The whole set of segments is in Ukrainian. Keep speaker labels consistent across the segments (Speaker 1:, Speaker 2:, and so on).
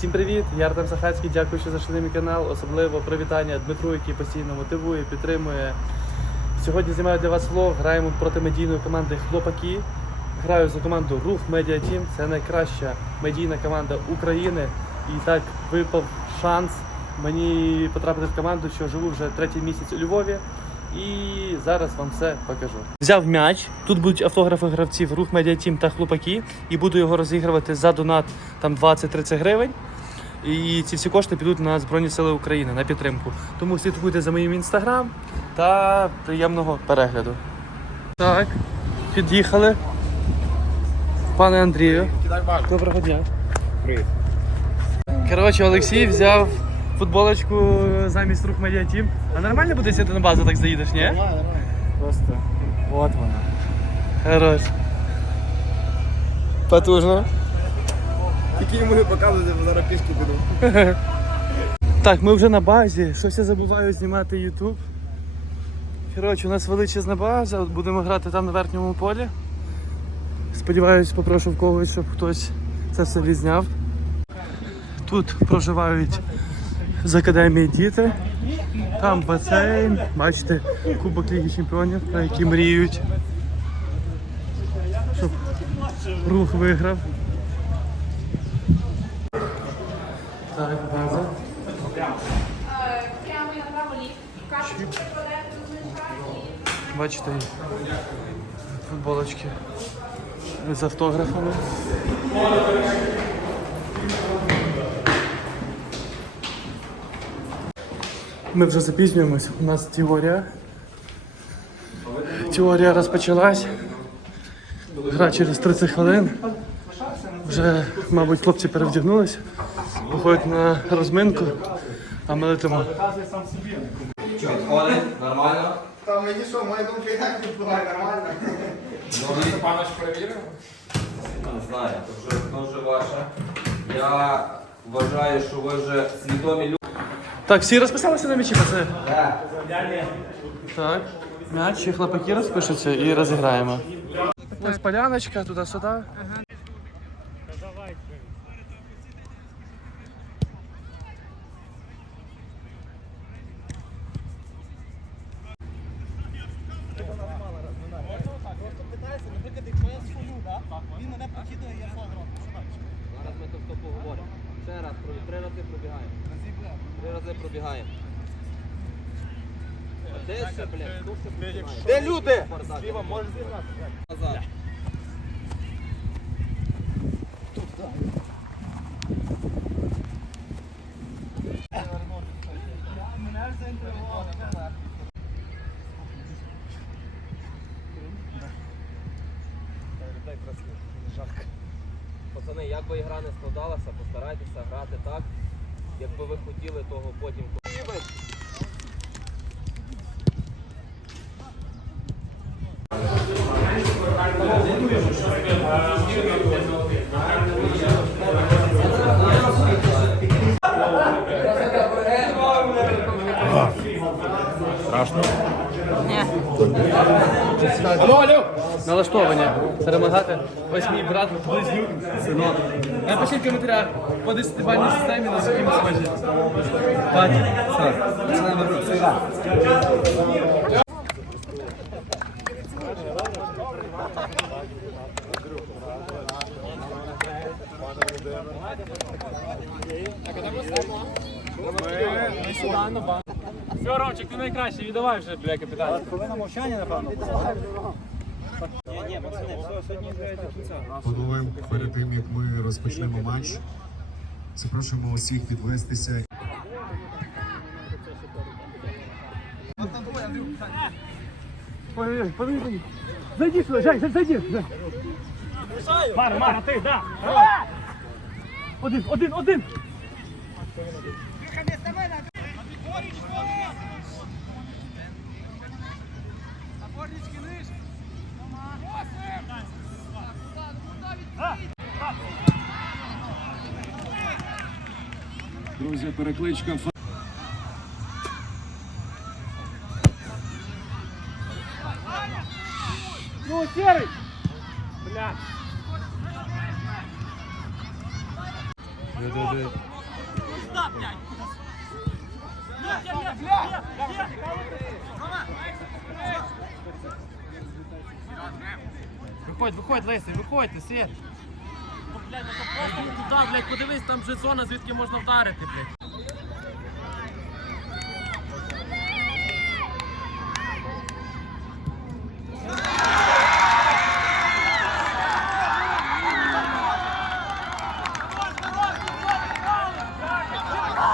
Speaker 1: Всім привіт! Я Артем Сахацький. Дякую, що зайшли на мій канал. Особливо привітання Дмитру, який постійно мотивує, підтримує. Сьогодні знімаю для вас влог. Граємо проти медійної команди Хлопаки. Граю за команду Рух Медіа Тім. Це найкраща медійна команда України. І так випав шанс мені потрапити в команду, що живу вже третій місяць у Львові. І зараз вам все покажу. Взяв м'яч. Тут будуть автографи гравців Рух Медіа Тім та Хлопаки. І буду його розігрувати за донат там 20-30 гривень. І ці всі кошти підуть на Збройні Сили України на підтримку. Тому слідкуйте за моїм інстаграм та приємного перегляду. Так, під'їхали. Пане Андрію. Доброго дня.
Speaker 2: Привіт.
Speaker 1: Коротше, Олексій взяв футболочку замість рух Медіа Тім. А нормально буде, якщо ти на базу так заїдеш, ні?
Speaker 2: Нормально, нормально. Просто от вона.
Speaker 1: Хорош.
Speaker 2: Потужно. Тільки йому не показувати, бо зараз пішки піду.
Speaker 1: Так, ми вже на базі. Щось я забуваю знімати YouTube. Коротше, у нас величезна база, будемо грати там на верхньому полі. Сподіваюсь, попрошу в когось, щоб хтось це все відзняв. Тут проживають з академії діти. Там басейн, бачите, Кубок Ліги Чемпіонів, про які мріють. Щоб рух виграв. Так, база.
Speaker 3: Прямо направо ліфт. Карточку прикладаєте до значка і
Speaker 1: Бачите, футболочки з автографами. Ми вже запізнюємось. У нас теорія. Теорія розпочалась. Гра через 30 хвилин. Вже, мабуть, хлопці перевдягнулись, виходять на розминку, а ми летимо.
Speaker 4: Підходить, нормально.
Speaker 2: Та мені що, моя думка і так не впливає нормально.
Speaker 4: Ну, панович перевірив? Не знаю, це вже, вже ваше. Я вважаю, що ви вже свідомі люди.
Speaker 1: Так, всі розписалися на м'ячі, пацани?
Speaker 4: Так.
Speaker 1: Так, м'яч і хлопаки розпишуться і розіграємо. Ось поляночка, туди-сюди.
Speaker 4: Зараз ми то поговоримо. Ще раз, про- три рази пробігаємо. Три рази пробігаємо. А де ще, блядь?
Speaker 2: Де люди?
Speaker 4: Зліва можеш Назад. Пацани, як би ігра не складалася, постарайтеся грати так, якби ви хотіли того потім.
Speaker 1: Налаштовані. Перемагати. Ось мій брат, близнюк, синок. Напишіть в коментарях по десятибальній системі на яким схожі. Батя, це не це гра.
Speaker 5: Все, Ромчик, ти найкращий, віддавай вже, бля, капітан.
Speaker 6: Подумаємо перед тим, як ми розпочнемо матч. Запрошуємо усіх підвестися.
Speaker 5: Зайди сюди, Жень, зайди. Мара, Мара, ти, да. Один, один, один.
Speaker 6: Друзі, перекличка.
Speaker 5: Ну, серый! Блядь! Да, да, да. Куда, блядь? Нет, нет, нет, блядь! Выходит, выходит, Лейси, выходит, ты свет! Блядь, ну то просто туди, блядь, подивись, там же зона, звідки можна вдарити, блядь.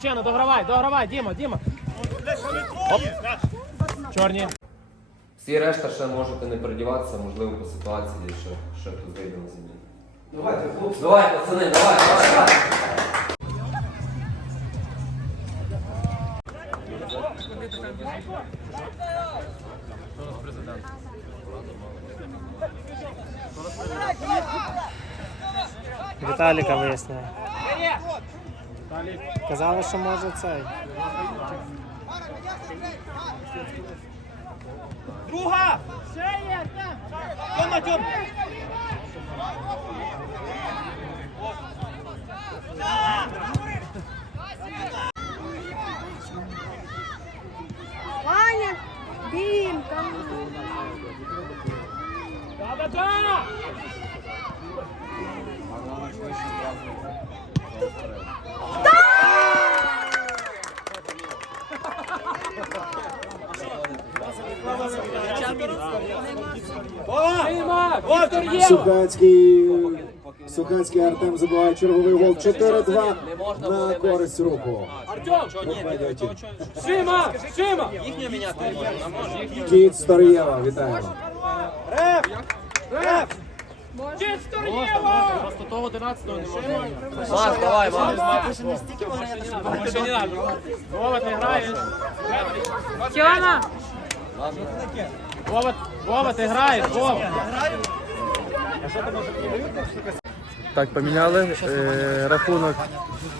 Speaker 5: Чено, ну, догравай, догравай, Діма, Діма. Оп. Чорні.
Speaker 4: Всі решта ще можете не передіватися, можливо, по ситуації, що ще хтось вийде на заміну. Давайте, хлопці. Давай, пацани, давай, давай, давай.
Speaker 7: Віталіка виясняє. Казали, що може цей.
Speaker 5: Друга! Тьома, Тьома!
Speaker 6: Сухацький, Сухацький Артем забиває черговий гол 4-2 на користь руху.
Speaker 5: Артем! Шима! Шима!
Speaker 6: Кіт Сторієва, вітаємо.
Speaker 5: Честь Тур'єва! Просто того 11-го не можна.
Speaker 4: Давай.
Speaker 5: Ще не. Вова, ти граєш. Тьома! Вова, Вова, ти граєш, Вова.
Speaker 1: Так, поміняли. Е, рахунок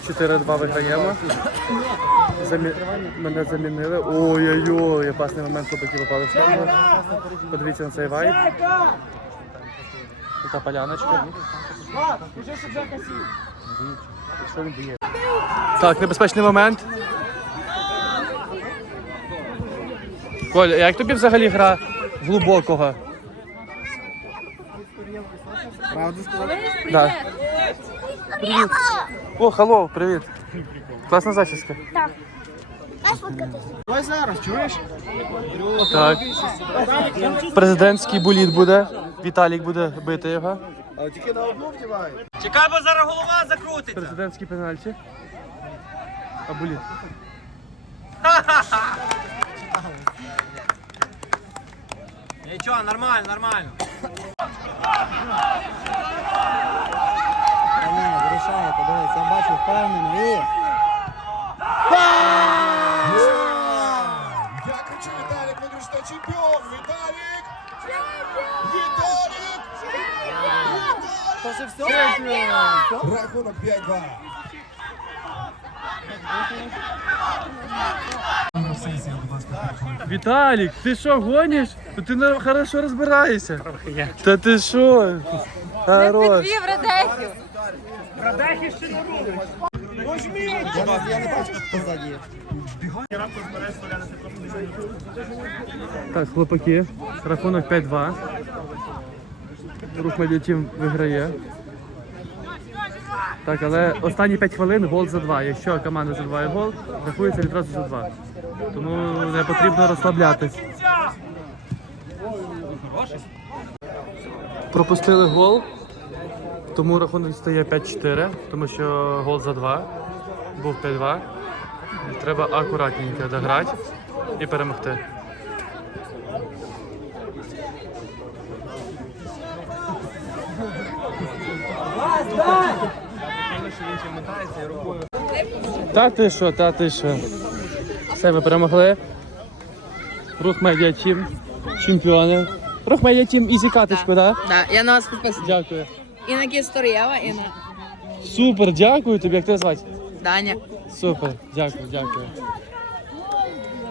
Speaker 1: 4-2 виграємо. Замі... Мене замінили. Ой-ой-ой, опасний момент, хлопаки попали в штангу. Подивіться на цей вайб. Така поляночка. Так, небезпечний момент. Коля, як тобі взагалі гра глибокого? Да. Привіт. О, халло, привіт. Класна зачіска.
Speaker 3: Так.
Speaker 2: Давай зараз, чуєш?
Speaker 1: Так. Президентський боліт буде. Віталік буде бити його.
Speaker 2: Але тільки на одну вдівай.
Speaker 5: Чекай, бо зараз голова закрутиться.
Speaker 1: Президентський пенальті. А боліт.
Speaker 5: Нічого, нормально, нормально.
Speaker 7: Ні, вирішає, подивись, я бачу впевнено. І...
Speaker 6: Дякую, Віталік, Медручна чемпіон! Віталік! Віталік!
Speaker 7: То вже все?
Speaker 6: Рахунок 5-2.
Speaker 1: Віталік, ти що, гониш? То ти на- хорошо розбираєшся. Та ти що? Хорош.
Speaker 3: Дві вредехів.
Speaker 7: Я не бачу, що позаді.
Speaker 1: Так, хлопаки. Рахунок 5-2. Рух медіатім виграє. Так, але останні 5 хвилин гол за 2. Якщо команда забиває гол, рахується відразу за 2. Тому не потрібно розслаблятись. Пропустили гол, тому рахунок стає 5-4, тому що гол за 2. Був 5-2. Треба акуратненько дограти і перемогти. Та ти що, та ти що. Все, ми перемогли. Рух медіа тім. Чемпіони. Рух медіа тім ізі каточку, так?
Speaker 8: Да, я на вас підписана.
Speaker 1: Дякую.
Speaker 8: І на Кісторєва, і на
Speaker 1: Супер, дякую тобі, як тебе звати?
Speaker 8: Даня.
Speaker 1: Супер, дякую, дякую.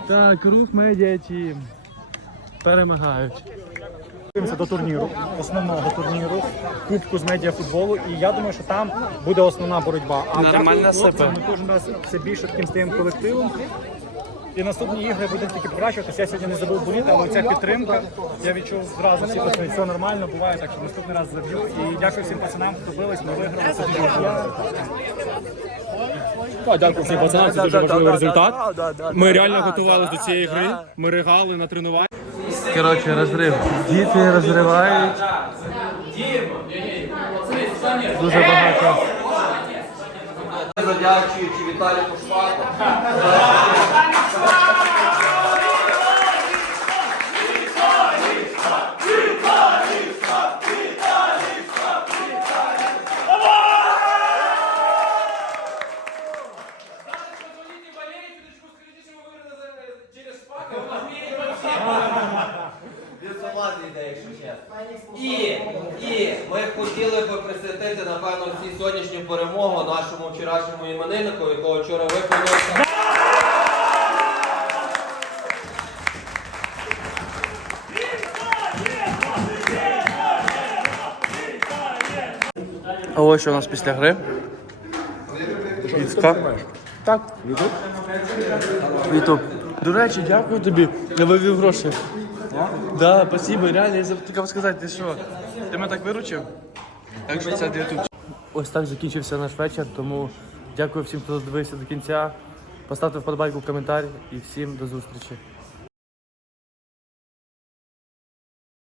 Speaker 1: Так, рух медіа тім. Перемагають.
Speaker 9: Готуємося до турніру, основного турніру, кубку з медіафутболу. І я думаю, що там буде основна боротьба. А дякую хлопцям, ми кожен раз все більше таким стаємо колективом. І наступні ігри будуть тільки покращуватися. Я сьогодні не забув боліти, але ця підтримка, я відчув зразу всі пацани, все нормально буває, так що наступний раз заб'ю. І дякую всім пацанам, хто бились, ми виграли. Це дуже важливо.
Speaker 5: Дякую всім пацанам, це дуже важливий результат. Ми реально готувалися до цієї гри. Ми ригали на тренуванні.
Speaker 1: Коротше, розрив. Діти розривають. Дуже багато.
Speaker 4: Задячуючи Віталію Шварку. І ми хотіли би присвятити, напевно, всі сьогоднішню перемогу нашому вчорашньому імениннику, якого вчора виповнився.
Speaker 1: А ось що у нас після гри. Піцка. Так. Ютуб. Ютуб. До речі, дякую тобі. Я вивів гроші. Да, спасибо, реально, я забув сказати, ти що? Ти мене так виручив? Так що це ютуб. Ось так закінчився наш вечір, тому дякую всім, хто дивився до кінця. Поставте вподобайку в коментарі і всім до зустрічі.